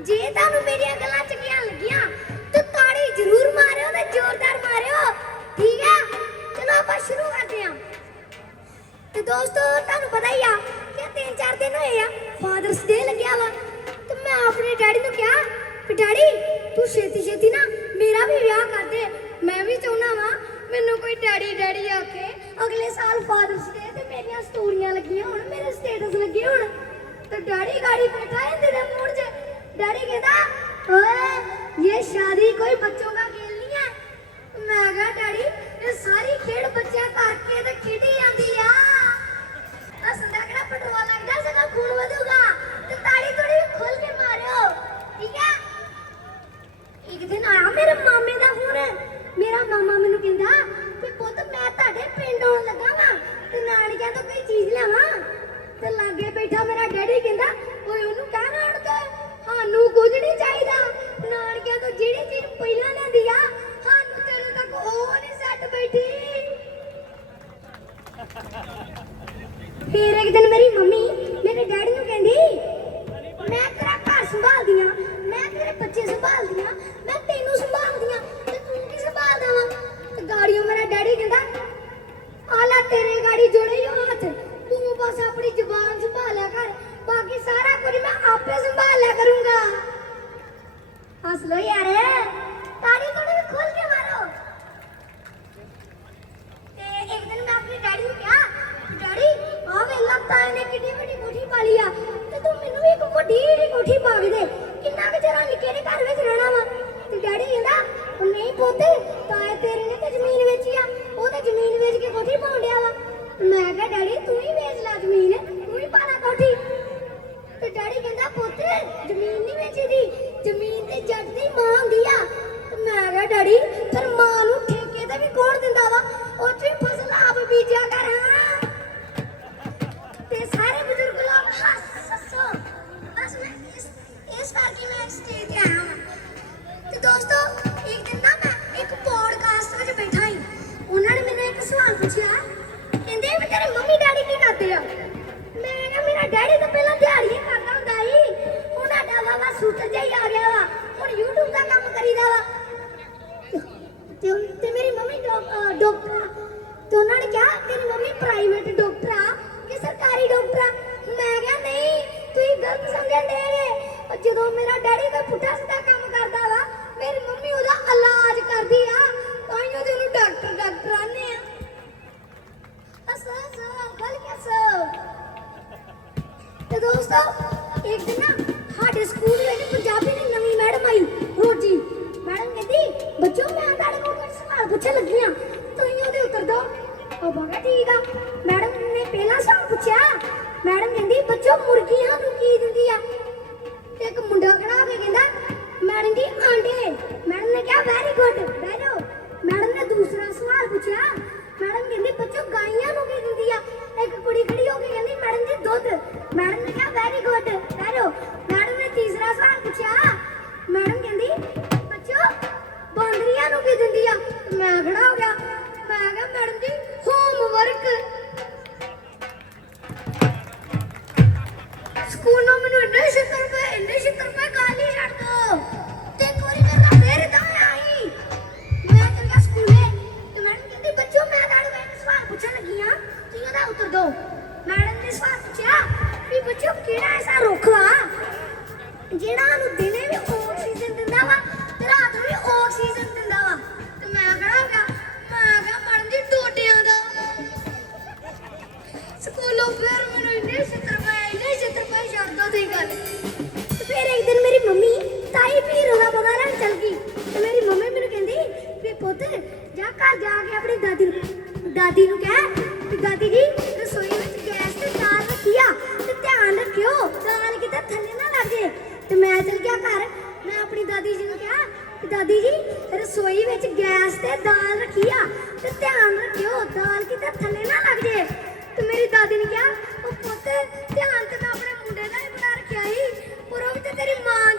जे तुहानू मेरिया गल्लां चंगियां लगियां तो ताड़ी जरूर मारियो ते जोरदार मारियो, ठीक है? चलो आप शुरू करते हैं। तो दोस्तों तुहानू पता ही आ कि 3-4 दिन होए आ फादर्स डे लग्या वा, तो मैं अपने डैडी नू कहा कि डैडी तू छेती छेती ना मेरा भी विआह कर दे, मैं भी चाहुंदा वा मैनू कोई डैडी डैडी आखे। अगले साल फादर्स डे ते मेरिया स्टोरियां लगियां हुण, मेरे स्टेटस लगे हुण, तो डैडी गाड़ी बैठा है तेरे मूड च। डैडी कहता ओए ये शादी कोई बच्चों का खेल नहीं है। मैं कहा डैडी ये सारी खेड बच्चे करके तो खेडी जाती आ, असंदा केड़ा पटवा लगदा सदा खून वधूगा, तो ताड़ी थोड़ी खोल के मारियो, ठीक है? एक दिन आया मेरे मामे दा फोन, मेरा मामा मैनू कहंदा कि पुੱਤ मैं ਤੁਹਾਡੇ ਪਿੰਡ ਆਉਣ ਲੱਗਾ ਵਾਂ ਤੇ ਨਾਨਕਿਆਂ ਤੋਂ ਕੋਈ ਚੀਜ਼ ਲਿਆਵਾਂ, ਤੇ ਲਾਗੇ ਬੈਠਾ ਮੇਰਾ ਡੈਡੀ ਕਹਿੰਦਾ ਓਏ ਉਹਨੂੰ ਕਹਿ ਨਾ ਉੜ ਕੇ ਸਾਨੂੰ ਕੁਝ ਨਹੀਂ ਚਾਹੀਦਾ, ਨਾਨਕਿਆਂ ਤੋਂ ਜਿਹੜੀ ਚੀਜ਼ ਪਹਿਲਾਂ ਲੈਂਦੀ ਆ ਸਾਨੂੰ ਤੇਰੇ ਤੱਕ ਉਹ ਨਹੀਂ ਸੈੱਟ ਬੈਠੀ। ਫਿਰ ਇੱਕ ਦਿਨ ਮੇਰੀ ਮੰਮੀ ਮੇਰੇ ਡੈਡੀ ਨੂੰ ਕਹਿੰਦੀ ਮੈਂ ਤੇਰਾ ਘਰ ਸੰਭਾਲਦੀ ਆ, ਮੈਂ ਤੇਰੇ ਬੱਚੇ ਸੰਭਾਲਦੀ ਆ, ਮੈਂ ਤੈਨੂੰ ਸੰਭਾਲਦੀ ਆ ਤੇ ਤੂੰ ਕੀ ਸੰਭਾਲਦਾ ਵਾ? ਤੇ ਗਾੜੀਓ ਮੇਰਾ ਡੈਡੀ ਕਹਿੰਦਾ ਆਲਾ ਤੇਰੇ ਗਾੜੀ ਜੋੜੇ ਹੋ ਹੱਥ, ਤੂੰ ਬਸ ਆਪਣੀ ਜ਼ੁਬਾਨ ਸੰਭਾਲਿਆ ਕਰ, बाकी सारा कुछ मैं आपे संभाल लिया करूंगा। हंस लो यार, ताड़ी थोड़ी खोल के मारो। एक दिन मैं अपने डैडी को कहा डैडी आवे लगता है ने कितनी बड़ी कोठी पा लिया, तो तू मेनू भी एक बड़ी कोठी पा के दे, किन्ना के जरा निके ने घर विच रहना वा। ते डैडी कहंदा ओ नहीं पोते ताए तेरे ने ते जमीन बेची आ, ओ ते जमीन बेच के कोठी पाउंड दिया वा। मैं कहा डैडी तू ही बेच ला जमीन, तू ही पा ला कोठी। ਤੇ ਡੈਡੀ ਕਹਿੰਦਾ ਪੁੱਤ ਜ਼ਮੀਨ ਨਹੀਂ ਵੇਚੀਦੀ, ਜ਼ਮੀਨ ਤੇ ਜੱਟ ਦੀ ਮਾਂ ਹੁੰਦੀ ਆ। ਤੇ ਮੈਂ ਕਿਹਾ ਡੈਡੀ ਫਿਰ ਮਾਂ ਨੂੰ ਠੇਕੇ ਤੇ ਵੀ ਕੌਣ ਦਿੰਦਾ ਵਾ, ਉਹ ਚ ਵੀ ਫਸਲ ਆਪ ਬੀਜਿਆ ਕਰ। ਤੇ ਸਾਰੇ ਬਜ਼ੁਰਗ ਲੋਕ ਹੱਸੋ ਬਸ ਮੈਂ ਇਸ ਕਰਕੇ ਮੈਂ ਸਟੇਜ ਤੇ ਆਇਆ ਹਾਂ। ਤੇ ਦੋਸਤੋ ਇੱਕ ਦਿਨ ਨਾ ਮੈਂ ਇੱਕ ਪੋਡਕਾਸਟ ਵਿੱਚ ਬੈਠਾ ਹੀ, ਉਹਨਾਂ ਨੇ ਮੈਨੂੰ ਇੱਕ ਸਵਾਲ ਪੁੱਛਿਆ, ਕਹਿੰਦੇ ਵੀ ਤੇਰੇ ਮੰਮੀ ਡੈਡੀ ਕੀ ਕਰਦੇ ਆ? मैं क्या मेरा डैडी तो पहला दिहाड़ी करता हुंदा ही, हुण आडा वावा सूटर जिहा आ गया वा, हुण यूट्यूब दा काम करीदा वा। ते मेरी मम्मी डॉक्टर, तो उन्होंने कहा तेरी मम्मी प्राइवेट डॉक्टर आ कि सरकारी डॉक्टर आ? मैं क्या नहीं तू गलत समझण दे वे, और जदों मेरा डैडी कोई पुट्ठा सीधा काम करदा वा मेरी मम्मी ओदा इलाज करदी आ, ताइयों ते ओनू डॉक्टर डॉक्टर आने आ। हसो हसो गल कैसो। तो दोस्तों एक दिन ना साडे स्कूल में पंजाबी की नवी मैडम आई रोजी। मैडम कहती बच्चों मैं तुहाडे कोल कुछ सवाल पूछन लगी हां, तुसीं ओहदे उत्तर दो। ओ बड़ा ठीक आ। मैडम ने पहला सवाल पूछा, मैडम कहती बच्चों मुर्गी सानू की दिंदी आ? ते एक मुंडा खड़ा हो के कहंदा मैडम जी अंडे। मैडम ने कहा वेरी गुड बैठो। मैडम ने दूसरा सवाल पूछा, मैडम कहती बच्चों गाइयां नू की दिंदी आ? एक कुड़ी खड़ी हो के कहंदी मैडम जी दुध। मैडम ने कहा वेरी गुड बैठो। मैडम ने तीसरा सवाल पूछा, मैडम कहती बच्चों बांदरियां नू की दिंदी आ? मैं खड़ा हो गया, मैं कहा मैडम जी होमवर्क। स्कूलों मैनू इन्ने छित्र पे गाली छड़ दो ते कोरी करना फिर तो आई। मैं चल गया स्कूले, ते मैडम कहती बच्चों मैं तुहानू एक सवाल पूछन लगी हां, तुसीं ओहदा उत्तर दो। मैडम ने सवाल पूछा भी बच्चों केड़ा ऐसा रुख वा जेड़ा सानू दिने भी ऑक्सीजन दिंदा वा ते रात नू भी ऑक्सीजन दिंदा वा? ते मैं खड़ा हो गया, मैं कहा मैडम जी डोडियां दा। स्कूलों फिर मैनू इन्ने छित्र पाए छड्डदा सी गल। फिर एक दिन मेरी मम्मी ताई भीरो दा पता लैन चल गई, ते मेरी मम्मी मैनू कहंदी भी पुੱਤ जा घर जाके अपनी दादी नू कह दादी जी रसोई विच गैस ते दाल रखी आ ते ध्यान रखियो दाल किते थल्ले ना लग जाए। ते मैं चल गया घर, मैं अपनी दादी जी नू कहा दादी जी रसोई विच गैस ते दाल रखी आ ते ध्यान रखियो दाल किते थल्ले ना लग जाए। ते मेरी दादी ने कहा ओ पुੱਤ ध्यान ते मैं अपने मुंडे दा ही बना रखिया ही, पर ओह भी ते तेरी मां